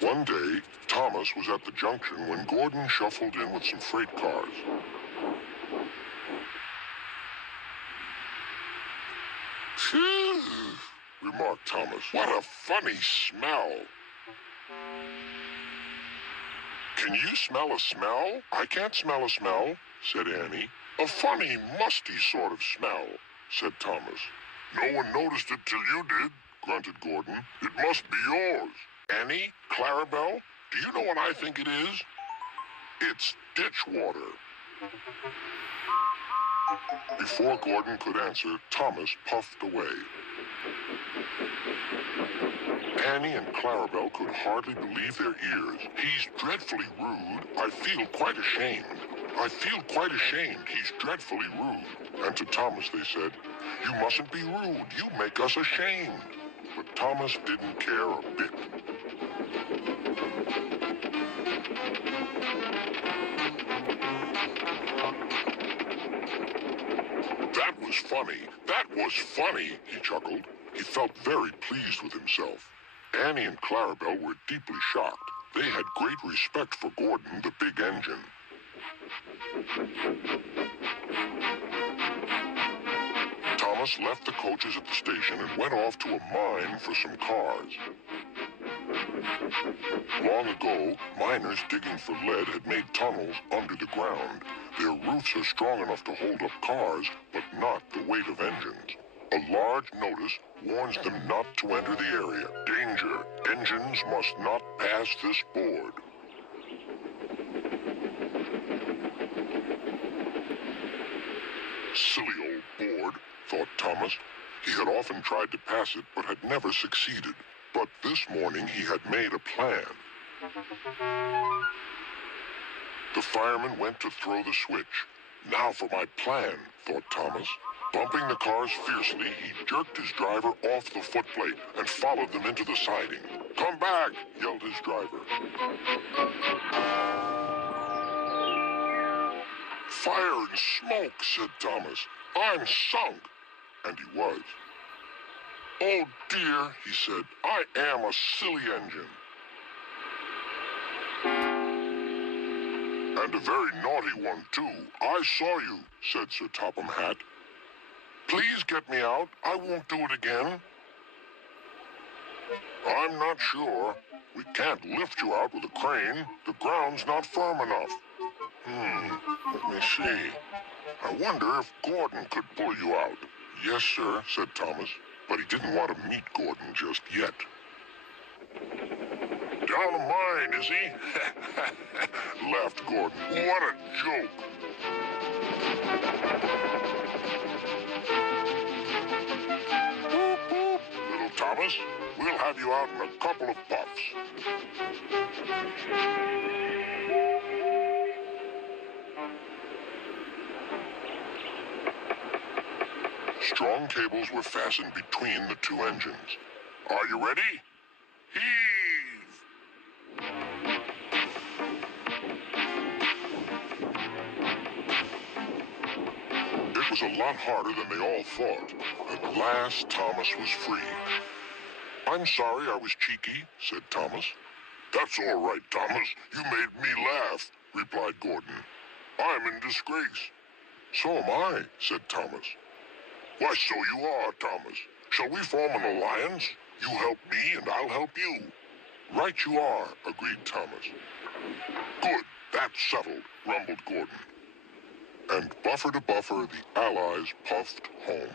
One day, Thomas was at the junction when Gordon shuffled in with some freight cars. "Phew," remarked Thomas. "What a funny smell." "Can you smell a smell?" "I can't smell a smell," said Annie. "A funny, musty sort of smell," said Thomas. "No one noticed it till you did," grunted Gordon. "It must be yours." "Annie, Clarabelle, do you know what I think it is?" "It's ditch water." Before Gordon could answer, Thomas puffed away. Annie and Clarabelle could hardly believe their ears. "He's dreadfully rude. I feel quite ashamed. I feel quite ashamed. He's dreadfully rude." And to Thomas they said, "You mustn't be rude. You make us ashamed." But Thomas didn't care a bit. "That was funny. That was funny," he chuckled. He felt very pleased with himself. Annie and Clarabelle were deeply shocked. They had great respect for Gordon, the big engine. Thomas left the coaches at the station and went off to a mine for some cars. Long ago, miners digging for lead had made tunnels under the ground. Their roofs are strong enough to hold up cars, but not the weight of engines. A large notice warns them not to enter the area. "Danger! Engines must not pass this board." Silly old board, thought Thomas. He had often tried to pass it, but had never succeeded. But this morning he had made a plan. The fireman went to throw the switch. "Now for my plan," thought Thomas. Bumping the cars fiercely, he jerked his driver off the footplate and followed them into the siding. "Come back!" yelled his driver. "Fire and smoke," said Thomas. "I'm sunk." And he was. "Oh dear," he said, "I am a silly engine." "And a very naughty one, too. I saw you," said Sir Topham Hatt. "Please get me out. I won't do it again." "I'm not sure. We can't lift you out with a crane. The ground's not firm enough." Let me see. I wonder if Gordon could pull you out." "Yes, sir," said Thomas, but he didn't want to meet Gordon just yet. "Down the mine, is he?" laughed Gordon. "What a joke." "Boop, boop, little Thomas. We'll have you out in a couple of puffs." Strong cables were fastened between the two engines. "Are you ready? Heave!" It was a lot harder than they all thought. At last, Thomas was free. "I'm sorry I was cheeky," said Thomas. "That's all right, Thomas. You made me laugh," replied Gordon. "I'm in disgrace." "So am I," said Thomas. "Why, so you are, Thomas. Shall we form an alliance? You help me and I'll help you." "Right you are," agreed Thomas. "Good, that's settled," rumbled Gordon. And buffer to buffer, the Allies puffed home.